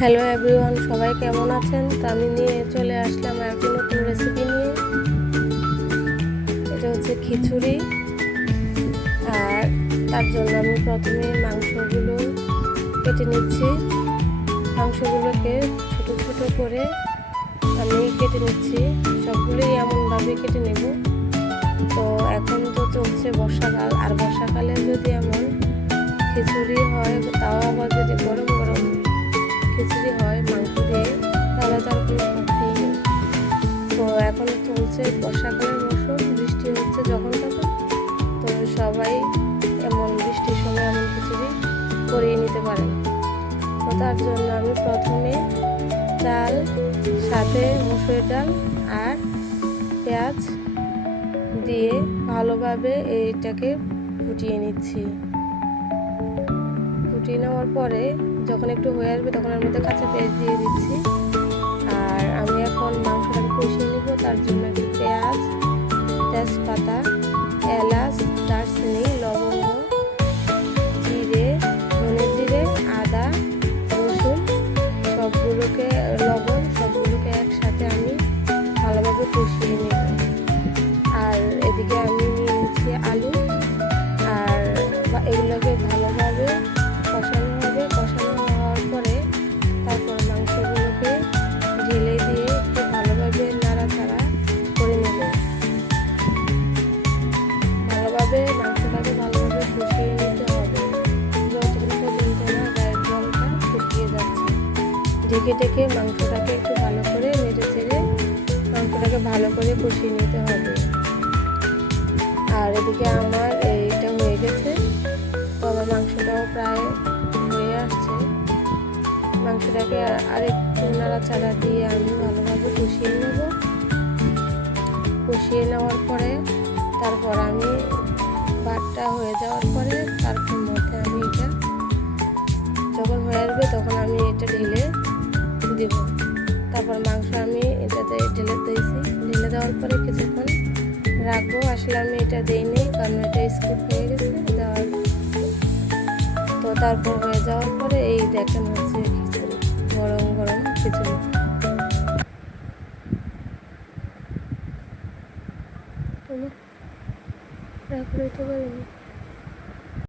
Hello everyone, সবাই কেমন আছেন? তো আমি নিয়ে চলে আসলাম একটি নতুন রেসিপি নিয়ে। এটা হচ্ছে খিচুড়ি। আর তার জন্য আমি প্রথমে মাংসগুলো কেটে নিচ্ছি। মাংসগুলোকে ছোট ছোট করে আমি কেটে নিচ্ছি, সবগুলোই এমনভাবে কেটে নেব। তো এখন তো চলছে বর্ষাকাল, আর বর্ষাকালে যদি এমন খিচুড়ি হয়, তাও আবার যদি গরম গরম খিচুড়ি হয় মাংস দিয়ে, তাহলে তার কোনো কথাই নেই। তো এখন চলছে বর্ষাকালের মৌসুম, বৃষ্টি হচ্ছে যখন তখন। তো সবাই এমন বৃষ্টির সময় এমন খিচুড়ি করিয়ে নিতে পারেন। তো তার জন্য আমি প্রথমে চাল, সাথে মসুর ডাল আর পেঁয়াজ দিয়ে ভালোভাবে এইটাকে ফুটিয়ে নিচ্ছি। ফুটিয়ে নেওয়ার পরে যখন একটু হয়ে আসবে তখন এর মধ্যে কাঁচা পেঁয়াজ দিয়ে দিচ্ছি। আর আমি এখন মাংসটাকে কষিয়ে নেব। তার জন্য একটু পেঁয়াজ, তেজপাতা, এলাচ, দারচিনি, লবঙ্গ, জিরে, ধনে জিরে, আদা, রসুন সবগুলোকে, লবণ সবগুলোকে একসাথে আমি ভালোভাবে কষিয়ে নেব। আর এদিকে আমি নিয়ে নিচ্ছি আলু, আর এগুলোকে ভালোভাবে কষানো হবে। কষানো হওয়ার পরে তারপর মাংসগুলোকে ঢেলে দিয়ে একটু ভালোভাবে নাড়াচাড়া করে নেব। ভালোভাবে মাংসটাকে ভালোভাবে কষিয়ে নিতে হবে যতক্ষণ পর্যন্ত না গায়ের জলটা শুকিয়ে যাচ্ছে। ঢেকে ঢেকে মাংসটাকে একটু ভালো করে নেড়ে চেড়ে মাংসটাকে ভালো করে কষিয়ে নিতে হবে। আর এদিকে আমার এইটা হয়ে গেছে। তো আমার মাংসটাও প্রায় হয়ে আসছে। মাংসটাকে আরেকটু নাড়াচাড়া দিয়ে আমি ভালোভাবে কষিয়ে নেব। কষিয়ে নেওয়ার পরে তারপর আমি ভাতটা হয়ে যাওয়ার পরে তারপর মধ্যে আমি এটা যখন হয়ে আসবে তখন আমি এটা ঢেলে দেব। তারপর মাংস আমি এটাতে ঢেলে দিয়েছি। ঢেলে দেওয়ার পরে কিছুক্ষণ রাখবো। আসলে আমি এটা দিইনি, কারণ এটা স্কিপ হয়ে গেছে দেওয়ার। তো তারপর হয়ে যাওয়ার পরে এই দেখেন হচ্ছে খিচুড়ি, গরম গরম খিচুড়ি। রাখতে পারিনি।